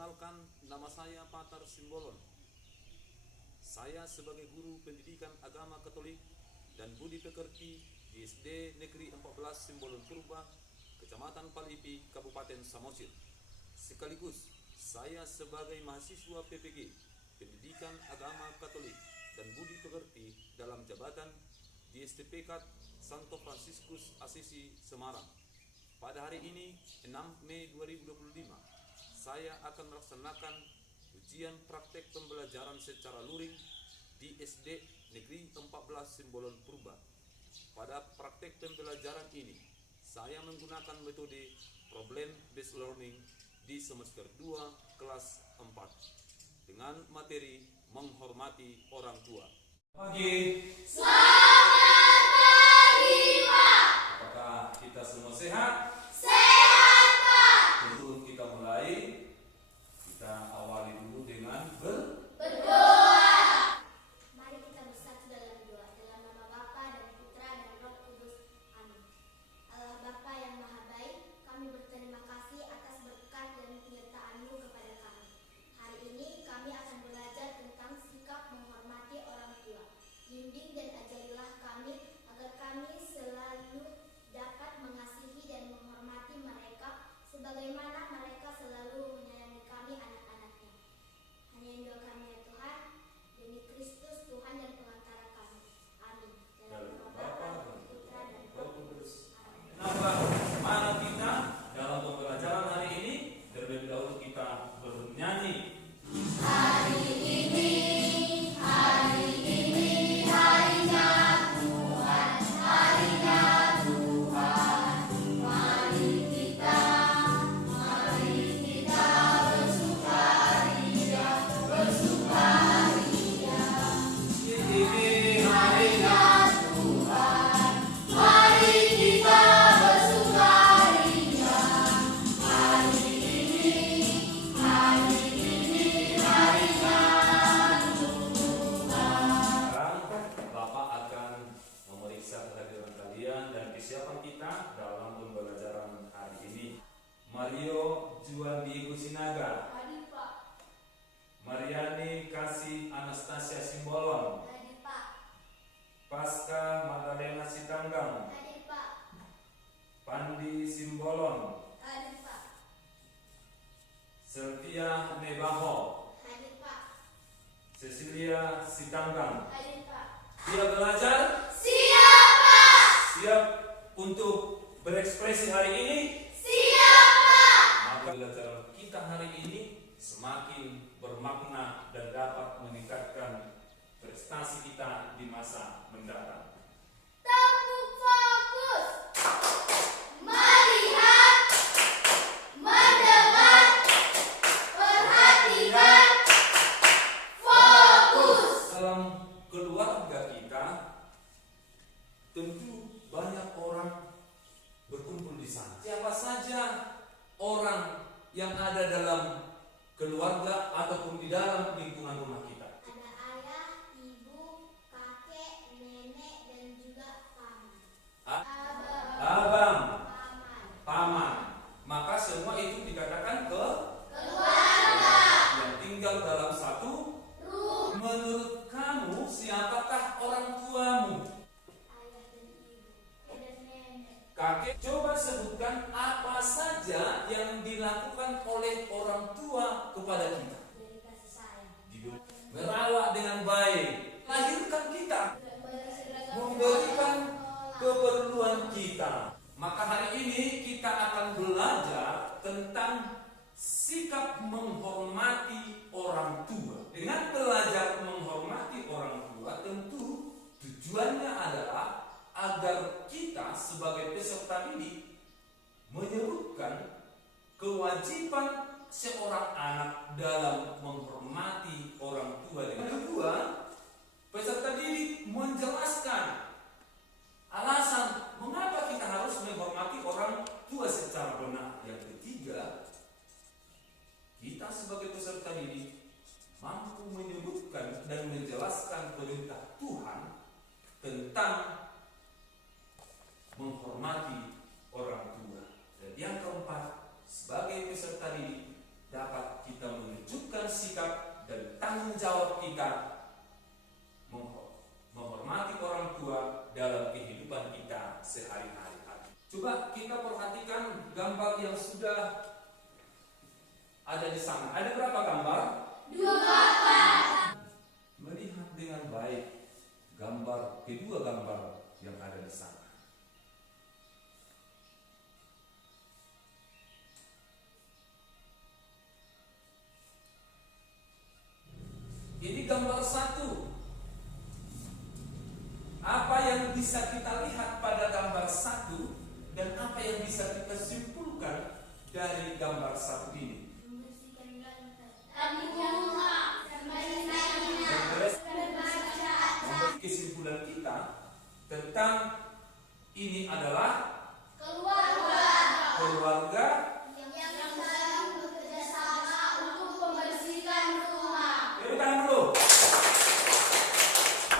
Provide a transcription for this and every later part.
Perkenalkan, nama saya Patar Simbolon. Saya sebagai guru pendidikan agama Katolik dan budi pekerti di SD Negeri 14 Simbolon Purba, Kecamatan Palipi, Kabupaten Samosir. Sekaligus saya sebagai mahasiswa PPG Pendidikan Agama Katolik dan budi pekerti dalam jabatan di STPK Santo Fransiskus Assisi Semarang. Pada hari ini 6 Mei 2025, saya akan melaksanakan ujian praktek pembelajaran secara luring di SD Negeri 14 Simbolon Purba. Pada praktek pembelajaran ini, saya menggunakan metode problem based learning di semester 2 kelas 4 dengan materi menghormati orang tua. Pagi. Selamat pagi, Pak. Apakah kita semua sehat? Sehat, Pak. Sebelum kita mulai, kita awali dulu dengan berdoa. Mari kita bersatu dalam doa. Dalam nama Bapa dan Putra dan Roh Kudus. Amin. Allah Bapa yang Maha Baik, kami berterima kasih atas berkat dan penyertaan-Mu kepada kami. Hari ini kami akan belajar tentang sikap menghormati orang tua. Bimbing dan ajarilah kami agar kami selalu dapat mengasihi dan menghormati mereka sebagaimana mereka selalu menyayangi kami anak-anaknya. Hanya yang doa kami ya Tuhan, demi Kristus Tuhan dan pengantara kami. Amin. Dalam nama Bapa dan Putra dan Roh Kudus. Amin. nambah semangat kita dalam pembelajaran hari ini. Terlebih dahulu kita bernyanyi. Hari ini harinya Tuhan, harinya Tuhan. Mari kita bersukaria, bersukaria. Ini Harinya Tuhan, mari kita bersukaria. Hari ini harinya sekarang Bapak akan memeriksa kehadiran kalian dan kesiapan kita dalam pembelajaran hari ini. Mario Juan Diego Sinaga, Hadir Pak, Mariani Kasih Anastasia Simbolon, hadir Pak, Pasca Magdalena Sitanggang, hadir Pak, Pandi Simbolon, hadir Pak, Setia Nebaho, hadir Pak, Cecilia Sitanggang. hadir Pak. Siap belajar? Siap Pak, Siap untuk berekspresi hari ini? siap Pak. Maka belajar kita hari ini semakin bermakna dan dapat meningkatkan prestasi kita di masa mendatang. Tepuk fokus, melihat, mendengar, perhatikan, fokus. Dalam keluarga kita, tentu banyak orang berkumpul di sana. Siapa saja orang yang ada dalam keluarga ataupun di dalam lingkungan rumah kita. Ada ayah, ibu, kakek, nenek, dan juga paman. A- Abang, Abang, paman, paman, maka semua itu dikatakan keluarga, yang tinggal dalam satu. rumah. Menurut kamu, siapakah orang tuamu? Ayah dan ibu, dan nenek. Kakek, coba sebutkan apa saja yang dilakukan oleh orang tua kepada kita. Dari kasih sayang. Merawat dengan baik, lahirkan kita, memberikan keperluan kita. Maka hari ini kita akan belajar tentang sikap menghormati orang tua. Dengan belajar menghormati orang tua, tentu tujuannya adalah agar kita sebagai peserta didik menyebutkan kewajiban seorang anak dalam menghormati orang tua. Yang kedua, peserta didik menjelaskan alasan mengapa kita harus menghormati orang tua secara benar. Yang ketiga, kita sebagai peserta didik mampu menyebutkan dan menjelaskan perintah Tuhan tentang menghormati orang tua. Dan yang keempat, sebagai peserta didik dapat kita jawab kita menghormati orang tua dalam kehidupan kita sehari-hari. Coba kita perhatikan gambar yang sudah ada di sana. Ada berapa gambar? 2 Bapak. Melihat dengan baik kedua gambar yang ada di sana. Ini gambar 1. Apa yang bisa kita lihat pada gambar 1 dan apa yang bisa kita simpulkan dari gambar 1 ini? Membersihkan lantai. Kesimpulan kita tentang ini adalah keluarga yang saling bekerja sama untuk membersihkan rumah. Tepuk tangan dulu.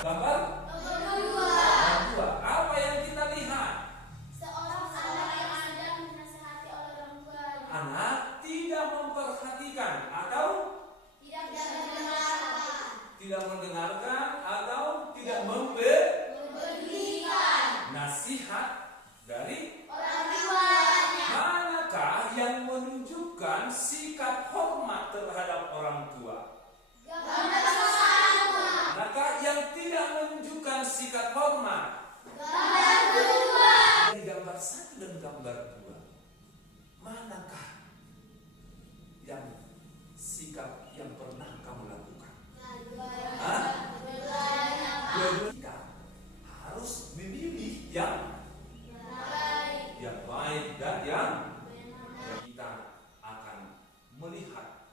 Gambar Kedua, apa yang kita lihat? seorang anak yang sedang dinasihati oleh orang tuanya. Anak tidak memperhatikan atau Tidak mendengarkan, atau tidak memberikan nasihat dari orang tuanya. manakah yang menunjukkan sikap hormat terhadap orang tua? Gambar 1. Manakah yang tidak menunjukkan sikap hormat? Gambar 2. Dari gambar 1 dan gambar 2, manakah yang sikap yang pernah kamu lakukan? Kita harus memilih yang baik dan yang kita akan melihat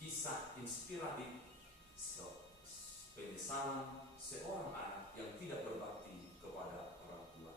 kisah inspiratif penyesalan seorang anak yang tidak berbakti kepada orang tua.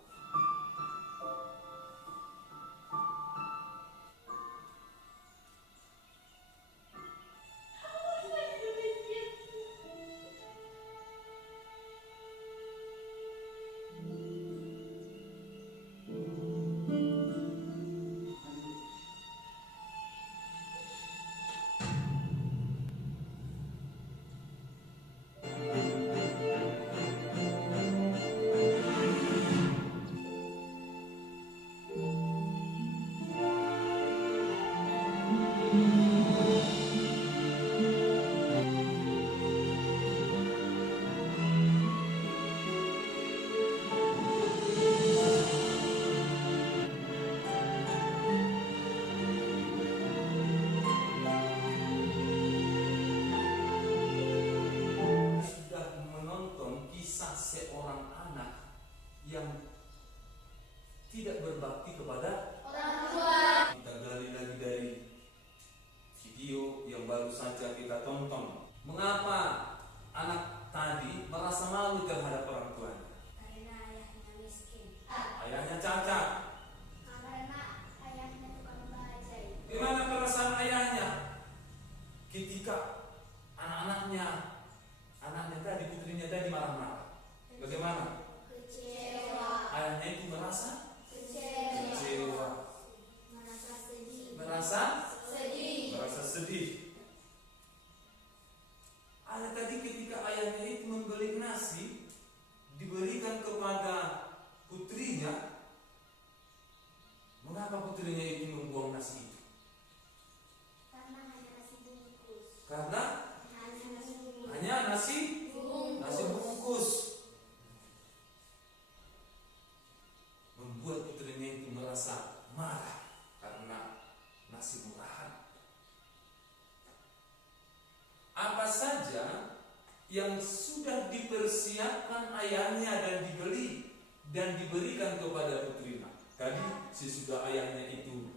Tidak berbakti kepada Orang tua. kita gali lagi dari video yang baru saja kita tonton. Mengapa anak tadi merasa malu terhadap orang tuanya? Karena ayahnya miskin. Ayahnya cacat. Karena ayahnya tukang bajai. Gimana perasaan ayahnya ketika anaknya tadi, putrinya tadi marah-marah? Bagaimana? Kecewa. Ayahnya itu merasa Kecewa. merasa Sedih. sedih. Ada tadi ketika ayahnya itu membeli nasi diberikan kepada putrinya. Mengapa putrinya itu membuang nasi itu? Karena hanya nasi bungkus. Karena hanya nasi bungkus. Membuat putrinya itu merasa marah karena nasi murahan. Apa saja yang sudah dipersiapkan ayahnya dan dibeli dan diberikan kepada putrinya. Tadi sesudah ayahnya itu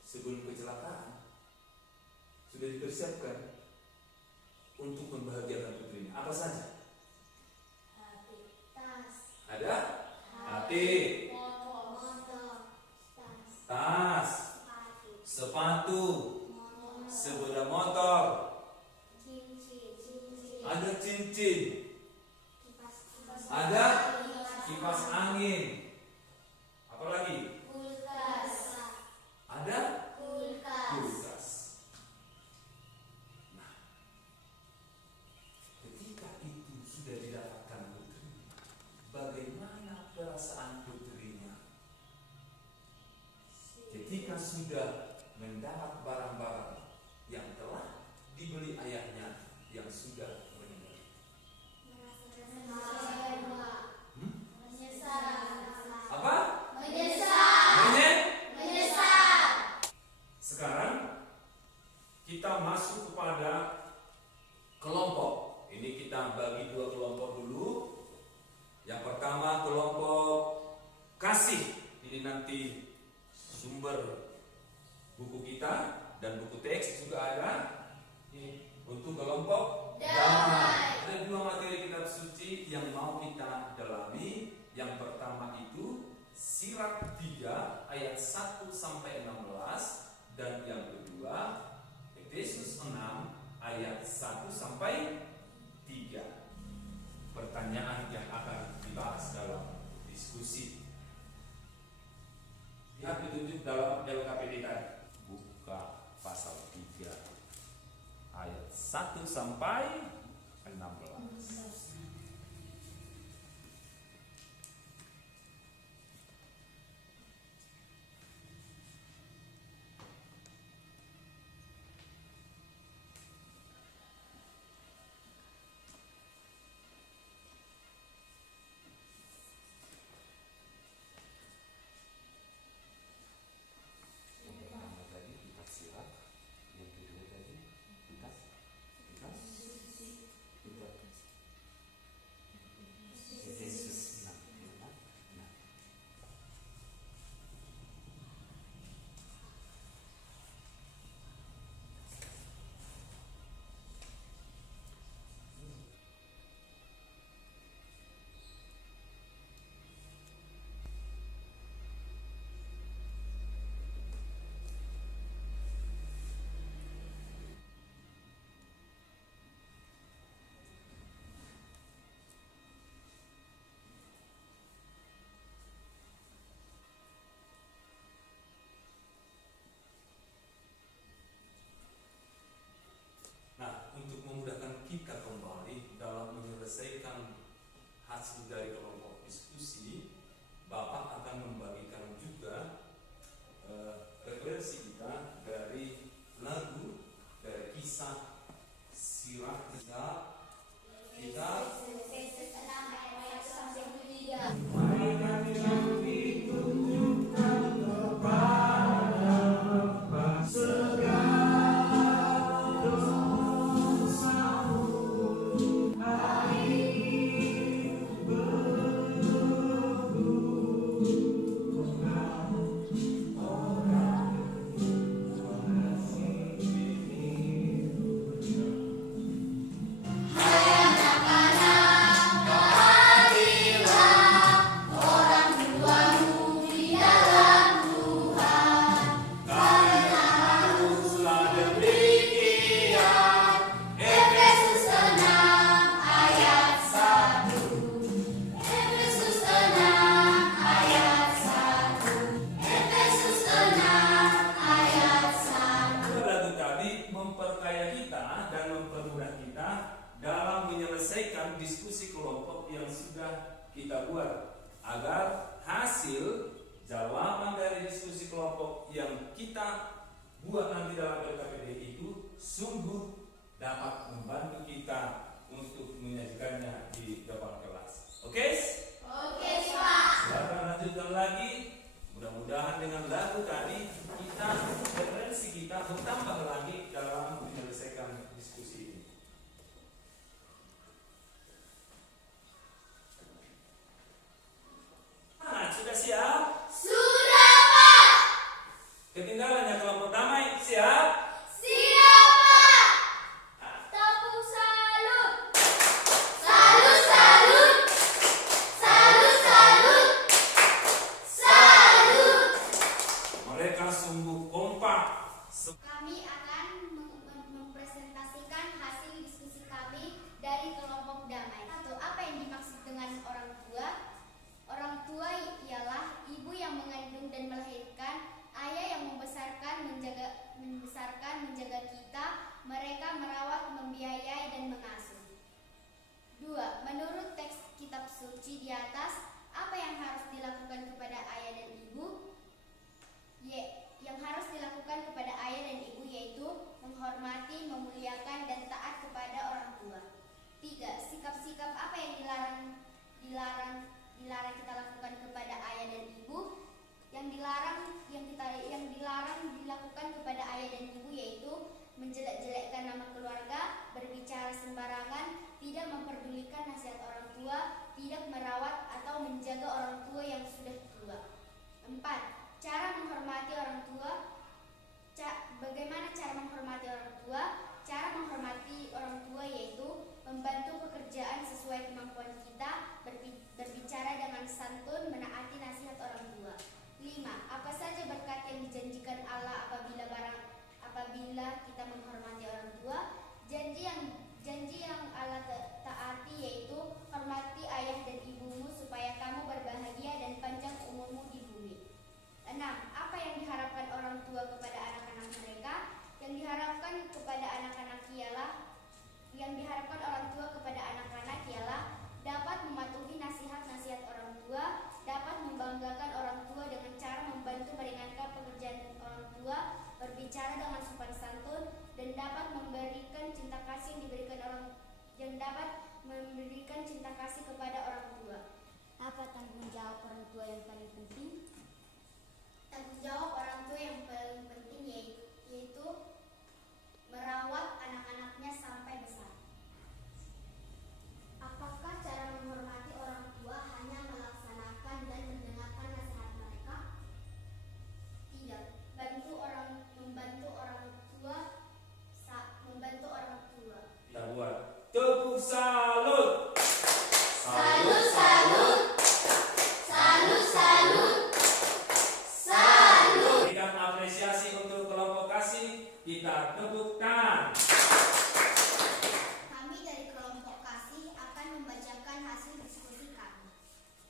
sebelum kecelakaan sudah dipersiapkan untuk membahagiakan putrinya. Apa saja? Tas. Ada HP, Motor. tas, sepatu, sepeda motor, Cincin. ada cincin, ada kipas angin. Apa lagi? Kulkas. Ada Kulkas. kulkas. Nah, kita bagi dua kelompok dulu. Yang pertama kelompok kasih. Ini nanti sumber buku kita dan buku teks juga ada. Untuk kelompok damai. Ada dua materi kitab suci yang mau kita dalami. Yang pertama itu Sirat 3 ayat 1 sampai 16, dan yang kedua Efesus 6 ayat 1 sampai 3. Pertanyaan yang akan dibahas dalam diskusi. Lihat petunjuk dalam LKPD tadi. Buka pasal 3 ayat 1 sampai 16. Untuk memudahkan kita kembali dalam menyelesaikan hasil dari kelompok diskusi, Bapak akan membagikan juga referensi kita dari lagu, dari kisah Sirat kita Efesus 6 ayat 1 sampai 3. menyelesaikan diskusi kelompok yang sudah kita buat, agar hasil jawaban dari diskusi kelompok yang kita buat nanti dalam LKPD itu sungguh dapat membantu kita untuk menyajikannya di depan kelas. Oke? Oke, Pak. Silakan lanjutkan lagi. Mudah-mudahan dengan lagu tadi kita referensi kita bertambah lagi dalam menyelesaikan diskusi ini. Sudah siap? Sudah, Pak. Ketinggalannya kelompok damai siap? Siap, Pak. Tepuk salut. Salut, salut. Salut, salut. Salut. Mereka sungguh kompak. Kami akan mempresentasikan hasil diskusi kami dari kelompok damai. Satu, apa yang dimaksud dengan orang tua? Orang tua ialah ibu yang mengandung dan melahirkan, ayah yang membesarkan, menjaga kita, mereka merawat, membiayai dan mengasuh. 2. Menurut teks kitab suci di atas, apa yang harus dilakukan kepada ayah dan ibu? Yang harus dilakukan kepada ayah dan ibu yaitu menghormati, memuliakan, dan taat kepada orang tua. 3. Sikap-sikap apa yang dilarang kita lakukan kepada ayah dan ibu? Yang dilarang dilakukan kepada ayah dan ibu yaitu menjelek-jelekkan nama keluarga, berbicara sembarangan, tidak tidak merawat atau menjaga orang tua yang sudah tua. 4. Cara menghormati orang tua. Bagaimana cara menghormati orang tua? Cara menghormati orang tua yaitu membantu pekerjaan sesuai kemampuan kita, berbicara dengan santun, menaati nasihat orang tua. 5. Apa saja berkat yang dijanjikan Allah apabila kita menghormati orang tua? Janji yang Allah taati yaitu hormati ayah dan ibumu supaya kamu berbahagia dan panjang umurmu di bumi. 6. Apa yang diharapkan orang tua kepada anak-anak mereka? Yang diharapkan orang tua kepada anak-anak ialah dapat mematuhi nasihat-nasihat orang tua, dapat membanggakan orang tua dengan cara membantu meringankan pekerjaan orang tua, berbicara dengan sopan santun, dan dapat memberikan cinta kasih kepada orang tua. Apa tanggung jawab orang tua yang paling penting? Tanggung jawab orang tua yang paling penting yaitu merawat anak-anaknya sampai besar. Apakah cara menghormati orang tua hanya melaksanakan dan mendengarkan nasihat mereka? Tidak. Membantu orang tua. Kita buat tepuk salut. Salut, salut. Salut, salut. Salut. Berikan apresiasi untuk kelompok kasih. Kita tepuk tangan. Kami dari kelompok kasih akan membacakan hasil diskusi kami.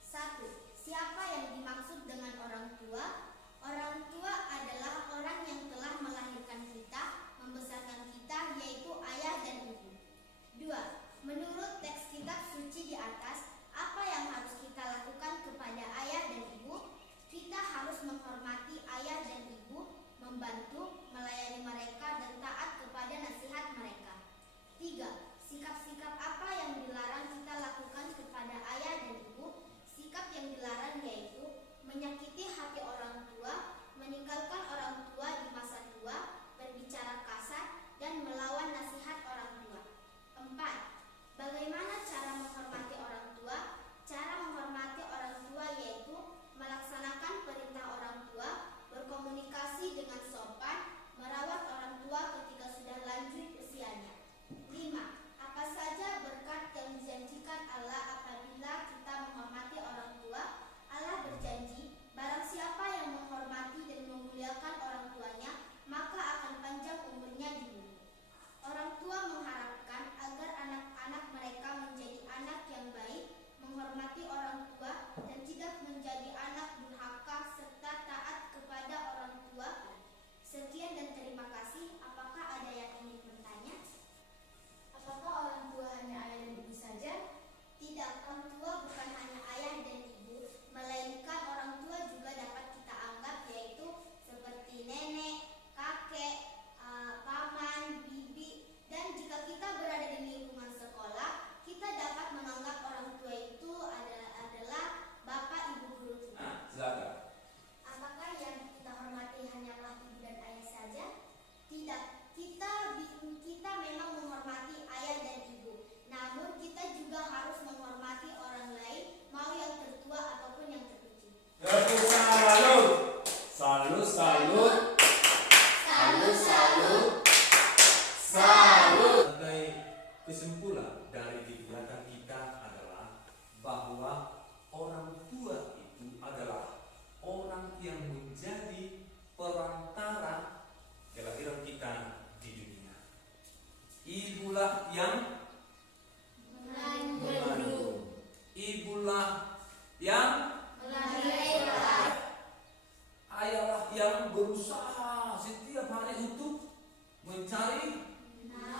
1. Siapa yang dimaksud dengan orang tua? Orang tua adalah orang yang telah melahirkan kita, membesarkan kita, yaitu ayah dan ibu. 2. Menurut teks kitab suci di atas, apa yang harus kita lakukan kepada ayah dan ibu? Kita harus menghormati ayah dan ibu, membantu, melayani mereka, dan taat kepada nasihat mereka. 3. Sikap-sikap apa yang dilarang kita lakukan kepada ayah dan ibu? Sikap yang dilarang yaitu menyakiti hati orang tua, meninggalkan orang tua di masa tua, berbicara kasar, dan melawan nasihat orang tua. 4. Bagaimana cara menghormati orang tua? Cara menghormati orang tua yaitu melaksanakan perintah orang tua, berkomunikasi dengan sopan, merawat orang tua ketika sudah lanjut usianya. 5. Apa saja berkat yang dijanjikan Allah apabila kita menghormati orang tua? Allah berjanji, barang siapa yang menghormati dan memuliakan orang tuanya, maka akan panjang umurnya di bumi. Orang tua mengharapkan agar anak-anak mereka menjadi anak yang baik, menghormati orang tua, dan tidak menjadi anak durhaka serta taat kepada orang tua. Sekian dan terima kasih. Apakah ada yang ingin bertanya? Apakah orang tua hanya ayah dan ibu saja? Tidak, orang tua bukan hanya ayah dan ibu, melainkan orang tua juga dapat kita anggap yaitu seperti nenek, kakek, paman, bibi, dan jika kita berada di lingkungan sekolah, kita dapat menganggap orang tua itu adalah bapak ibu guru kita. Silakan. Apakah yang kita hormati hanyalah ibu dan ayah saja? Tidak, kita memang menghormati ayah dan ibu. Namun kita juga harus menghormati orang lain, mau yang tertua ataupun yang terkecil. Tepuk salut. Salut, salut. Salut, salut. Salut. Sebagai kesimpulan dari kegiatan kita adalah bahwa orang tua itu adalah orang yang menjadi perantara kelahiran kita di dunia. Ibulah yang mengandung. Ibulah yang Melahirkan. ayahlah yang berusaha setiap hari untuk mencari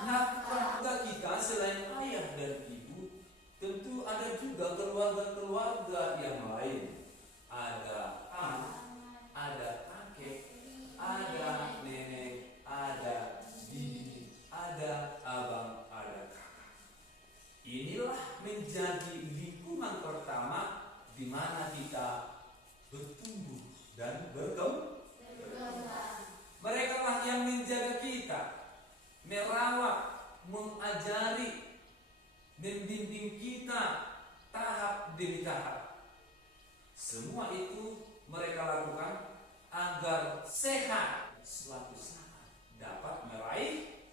nafkah kita. Selain ayah dan ibu, tentu ada juga keluarga-keluarga yang lain. Ada anak, ada kakek, ada nenek, ada bibi, ada abang, ada kakak. Inilah menjadi lingkungan pertama di mana kita bertumbuh dan berkembang. Mereka lah yang menjaga kita, merawat, mengajari, membimbing kita tahap demi tahap. Semua itu mereka lakukan agar sehat suatu saat dapat meraih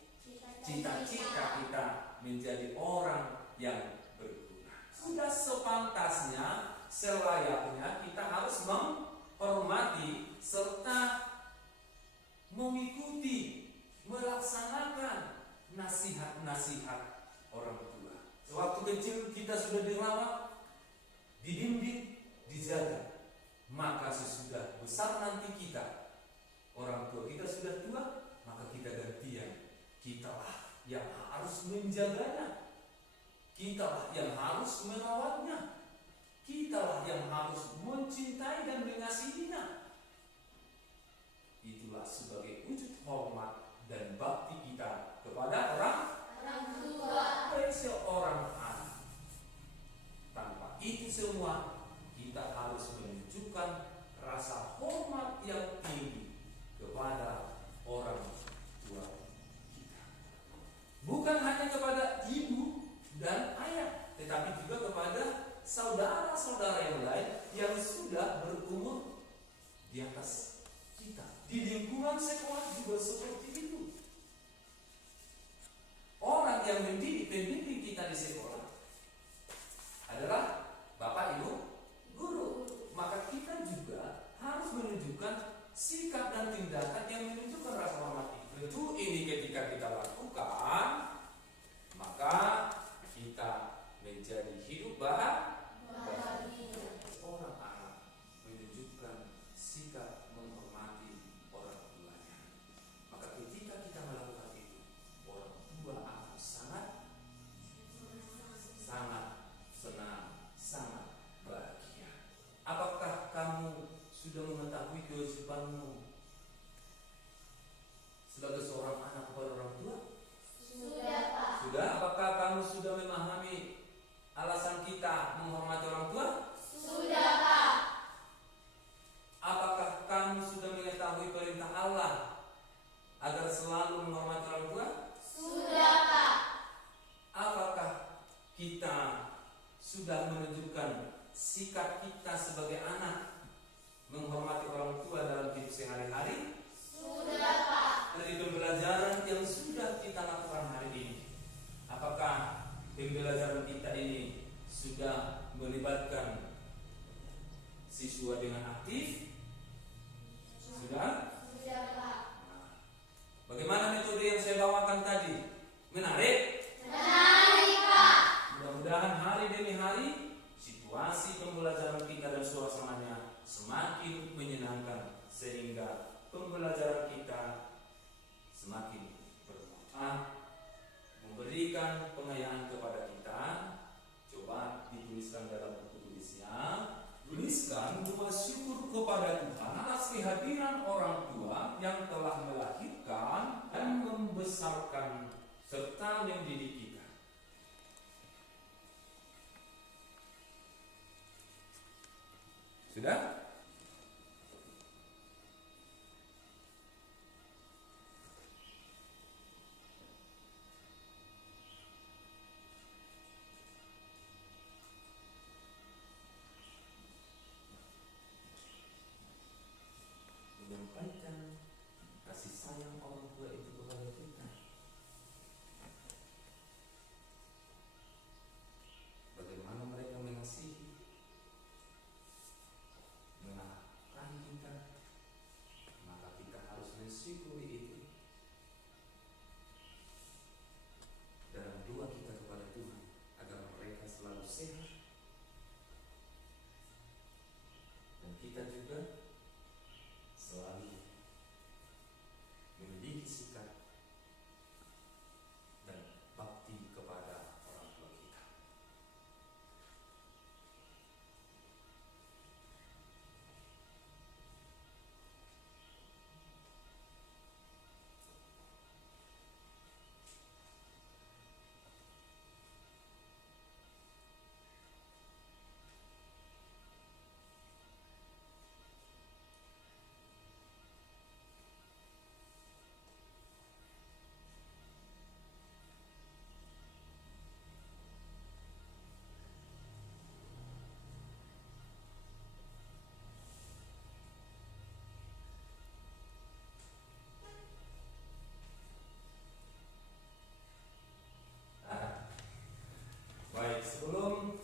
cita-cita kita menjadi orang yang berguna. Sudah sepantasnya, selayaknya kita harus menghormati serta mengikuti, melaksanakan nasihat-nasihat orang tua. Sewaktu kecil kita sudah dirawat, dibimbing, dijaga. Maka sesudah besar nanti kita, orang tua kita sudah tua, maka kita gantian. Kitalah yang harus menjaganya. Kitalah yang harus merawatnya. Kitalah yang harus mencintai dan mengasihinya. Itulah sebagai wujud hormat dan bakti kita kepada orang tua, seorang anak. Tanpa itu semua, kita harus menunjukkan rasa hormat yang tinggi kepada orang tua kita. Bukan hanya kepada ibu dan ayah, tetapi juga kepada saudara-saudara yang lain yang sudah berumur di atas kita. Di lingkungan sekolah juga seperti itu. Orang yang mendidik pembimbing kita di sekolah adalah bapak ibu guru. Maka kita juga harus menunjukkan sikap dan tindakan yang menunjukkan rasa hormat itu. Tentu ini ketika kita lakukan, maka kita menjadi hidup bahagia. Seorang anak menunjukkan sikap menghormati orang tuanya. Maka ketika kita melakukan itu, orang tua akan sangat senang, sangat bahagia. Apakah kamu sudah mengetahui kewajibanmu sebagai seorang anak kepada orang tua? Sudah, Pak. Sudah? Apakah kamu sudah memahami alasan kita menghormati orang tua? Sudah, Pak. Apakah kamu sudah mengetahui perintah Allah agar selalu menghormati orang tua? Sudah, Pak. Apakah kita sudah menunjukkan sikap kita sebagai anak menghormati orang tua dalam hidup sehari-hari? Sudah, Pak. Dari pembelajaran yang sudah kita lakukan hari ini, apakah pembelajaran kita ini sudah melibatkan siswa dengan aktif? Sudah? Sudah, Pak. Bagaimana metode yang saya bawakan tadi? Menarik? Menarik, Pak. Mudah-mudahan hari demi hari situasi pembelajaran kita dan suasananya semakin menyenangkan sehingga pembelajaran kita semakin bermanfaat, memberikan pengayaan kepada kita. Coba dituliskan dalam buku tulisnya. Tuliskan doa syukur kepada Tuhan atas kehadiran orang tua yang telah melahirkan dan membesarkan serta mendidik kita. Sudah? Menyampaikan kasih sayang orang tua itu kepada kita. Bagaimana mereka mengasihi, Baik, sebelum